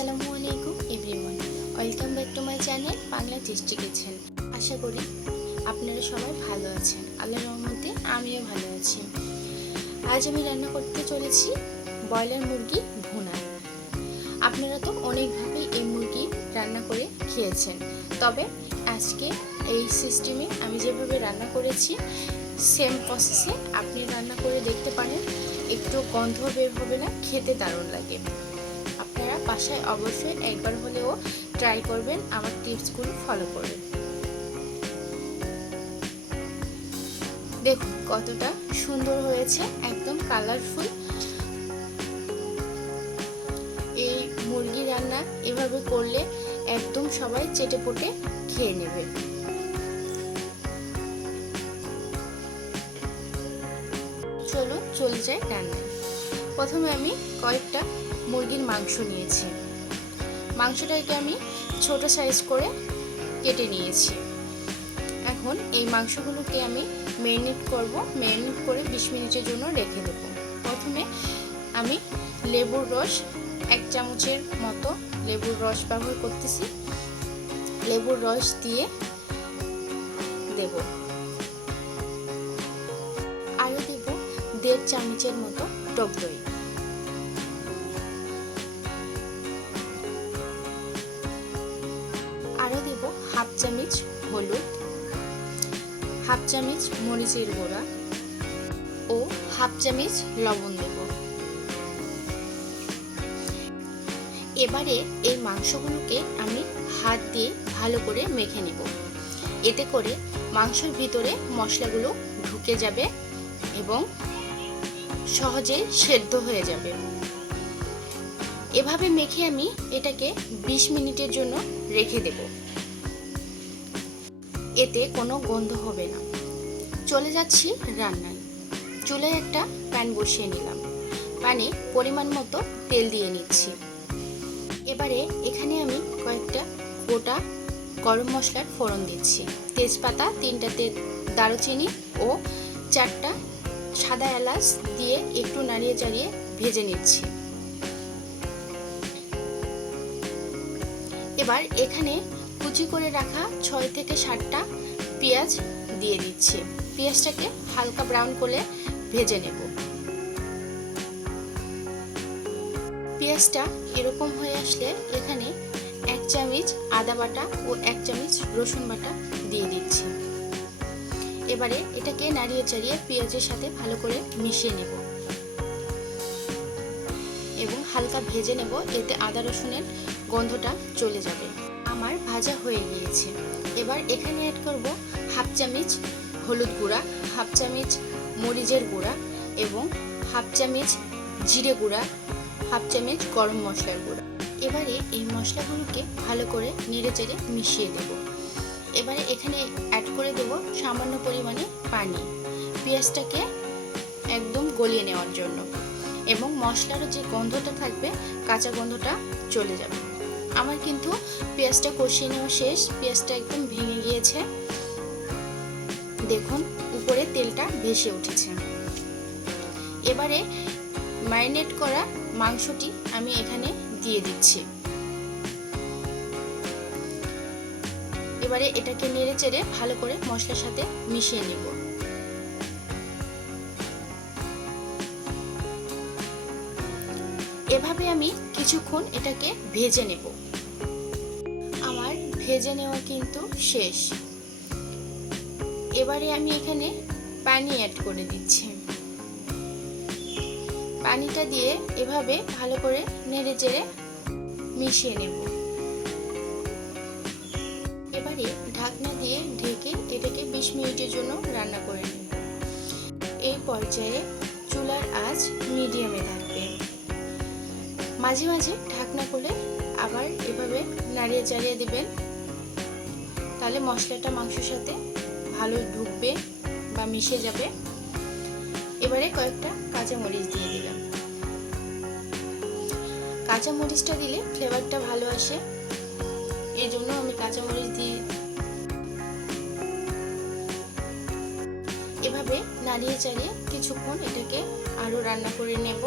আসসালামু আলাইকুম everyone, welcome back to my channel Bangla Tasty Kitchen. আশা করি আপনারা সবাই ভালো আছেন। আল্লাহর রহমতে আমিও ভালো আছি। আজ আমি রান্না করতে চলেছি ব্রয়লার মুরগি ভুনা। আপনারা তো অনেকভাবেই এই মুরগি রান্না করে খেয়েছেন, তবে আজকে এই সিস্টেমে আমি যেভাবে রান্না করেছি সেম প্রসেসে আপনি রান্না করে দেখতে পারেন। একটু গন্ধ বের হবে না, খেতে দারুণ লাগে। আপনারা বাসায় অবশ্যই একবার হলেও ট্রাই করবেন, আমার টিপসগুলো ফলো করবেন। দেখুন কতটা সুন্দর হয়েছে, একদম কালারফুল। এই মুরগি রান্না এভাবে করলে একদম সবাই চেটেপুটে খেয়ে নেবে। চলুন চলে যায় রান্নায়। প্রথমে আমি কয়েকটা মুরগির মাংস নিয়েছি। মাংসটাকে আমি ছোট সাইজ করে কেটে নিয়েছি। এখন এই মাংসগুলোকে আমি ম্যারিনেট করব। ম্যারিনেট করে 20 মিনিটের জন্য রেখে দেব। প্রথমে আমি লেবুর রস 1 চামচের মতো লেবুর রস ব্যবহার করতেছি। লেবুর রস দিয়ে দেব। আরও দেব 1.5 চামচের মতো টক দই। আরও দেব 1/2 চামচ হলুদ, 1/2 চামচ মরিচের গুঁড়া ও 1/2 চামচ লবণ দেব। এবারে এই মাংসগুলোকে আমি হাত দিয়ে ভালো করে মেখে নিব। এতে করে মাংসের ভিতরে মশলাগুলো ঢুকে যাবে এবং সহজে সেদ্ধ হয়ে যাবে। এভাবে মেখে আমি এটাকে 20 মিনিটের জন্য রেখে দেব। এতে কোনো গন্ধ হবে না। চলে যাচ্ছি রান্নায়। চুলায় একটা প্যান বসিয়ে নিলাম। প্যানে পরিমাণ মতো তেল দিয়ে নিচ্ছি। এবারে এখানে আমি কয়েকটা গোটা গরম মশলার ফোড়ন দিচ্ছি। তেজপাতা 3টা, দারুচিনি ও 4টা সাদা এলাচ দিয়ে একটু নাড়িয়ে চাড়িয়ে ভেজে নিচ্ছি। এবার এখানে কুচি করে রাখা 6 থেকে 7টা পেঁয়াজ দিয়ে দিচ্ছি। পেঁয়াজটাকে হালকা ব্রাউন করে ভেজে নেব। পেঁয়াজটা এরকম হয়ে আসলে এখানে 1 চামচ আদা বাটা ও 1 চামচ রসুন বাটা দিয়ে দিচ্ছি। এবারে এটাকে নাড়িয়ে চাড়িয়ে পেঁয়াজের সাথে ভালো করে মিশিয়ে নেব এবং হালকা ভেজে নেব। এতে আদা রসুনের গন্ধটা চলে যাবে। আমার ভাজা হয়ে গিয়েছে। এবার এখানে অ্যাড করব 1/2 চামচ হলুদ গুঁড়া, 1/2 চামচ মরিচের গুঁড়া এবং 1/2 চামচ জিরে গুঁড়া, 1/2 চামচ গরম মশলার গুঁড়া। এবারে এই মশলাগুলোকে ভালো করে নেড়ে চেড়ে মিশিয়ে দেব। এবারে এখানে অ্যাড করে দেব সামান্য পরিমাণে পানি, পেঁয়াজটাকে একদম গলিয়ে নেওয়ার জন্য এবং মশলার যে গন্ধটা থাকবে কাঁচা গন্ধটা চলে যাবে। আমার কিন্তু পেঁয়াজটা কষিয়ে নেওয়া শেষ। পেঁয়াজটা একদম ভেঙে গিয়েছে। দেখুন উপরে তেলটা ভেসে উঠেছে। এবারে ম্যারিনেট করা মাংসটি আমি এখানে দিয়ে দিচ্ছি। এবারে এটাকে নেড়ে চেড়ে ভালো করে মশলার সাথে মিশিয়ে নেব। এভাবে আমি কিছুক্ষণ এটাকে ভেজে নেব। আমার ভেজে নেওয়া কিন্তু শেষ। এবারে আমি এখানে পানি অ্যাড করে দিচ্ছি। পানিটা দিয়ে এভাবে ভালো করে নেড়ে চেড়ে মিশিয়ে নেব। এবারে ঢাকনা দিয়ে ঢেকে এটাকে 20 মিনিটের জন্য রান্না করে নেব। এই পর্যায়ে চুলার আঁচ মিডিয়ামে থাকবে। মাঝে মাঝে ঢাকনা খুলে আবার এভাবে নাড়িয়ে চাড়িয়ে দেবেন, তাহলে মশলাটা মাংসের সাথে ভালো ঢুকবে বা মিশে যাবে। এবারে কয়েকটা কাঁচামরিচ দিয়ে দিলাম। কাঁচামরিচটা দিলে ফ্লেভারটা ভালো আসে, এই জন্য আমি কাঁচামরিচ দিয়ে এভাবে নাড়িয়ে চাড়িয়ে কিছুক্ষণ এটাকে আরও রান্না করে নেব।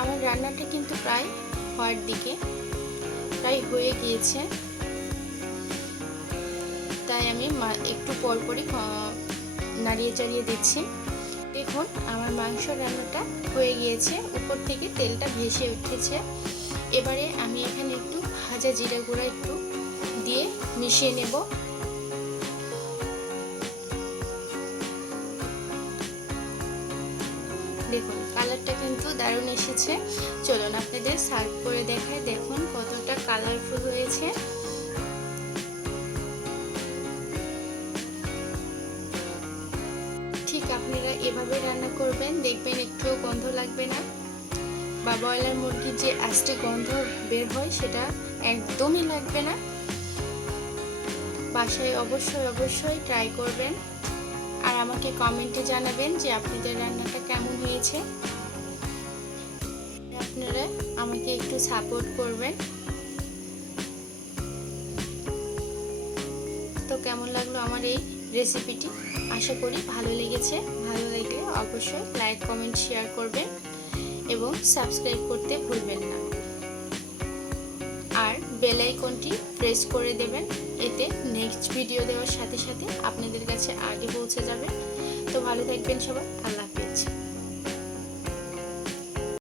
আমার রান্নাটা কিন্তু প্রায় হওয়ার দিকে, প্রায় হয়ে গিয়েছে, তাই আমি একটু পরপরই নাড়িয়ে চাড়িয়ে দিচ্ছি। দেখুন আমার মাংস রান্নাটা হয়ে গিয়েছে, উপর থেকে তেলটা ভেসে উঠেছে। এবারে আমি এখানে একটু ভাজা জিরা গুঁড়া একটু দিয়ে মিশিয়ে নেব। দেখুন কালারটা কিন্তু দারুণ এসেছে। চলুন আপনাদের সার্ভ করে দেখাই। দেখুন কতটা কালারফুল হয়েছে। ঠিক আপনারা এভাবে রান্না করবেন, দেখবেন একটুও গন্ধ লাগবে না, বা ব্রয়লার মুরগির যে আস্তে গন্ধ বের হয় সেটা একদমই লাগবে না। বাসায় অবশ্যই ট্রাই করবেন, আর আমাকে কমেন্টে জানাবেন যে আপনাদের রান্নাটা কেমন হয়েছে। আপনারা আমাকে একটু সাপোর্ট করবেন। তো কেমন লাগলো আমার এই রেসিপিটি? আশা করি ভালো লেগেছে। ভালো লাগলে অবশ্যই লাইক কমেন্ট শেয়ার করবেন এবং সাবস্ক্রাইব করতে ভুলবেন না, আর বেল আইকনটি প্রেস করে দেবেন। এতে নেক্সট ভিডিও দেওয়ার সাথে সাথে আপনাদের কাছে আগে পৌঁছে যাবে। তো ভালো থাকবেন সবাই। আল্লাহ।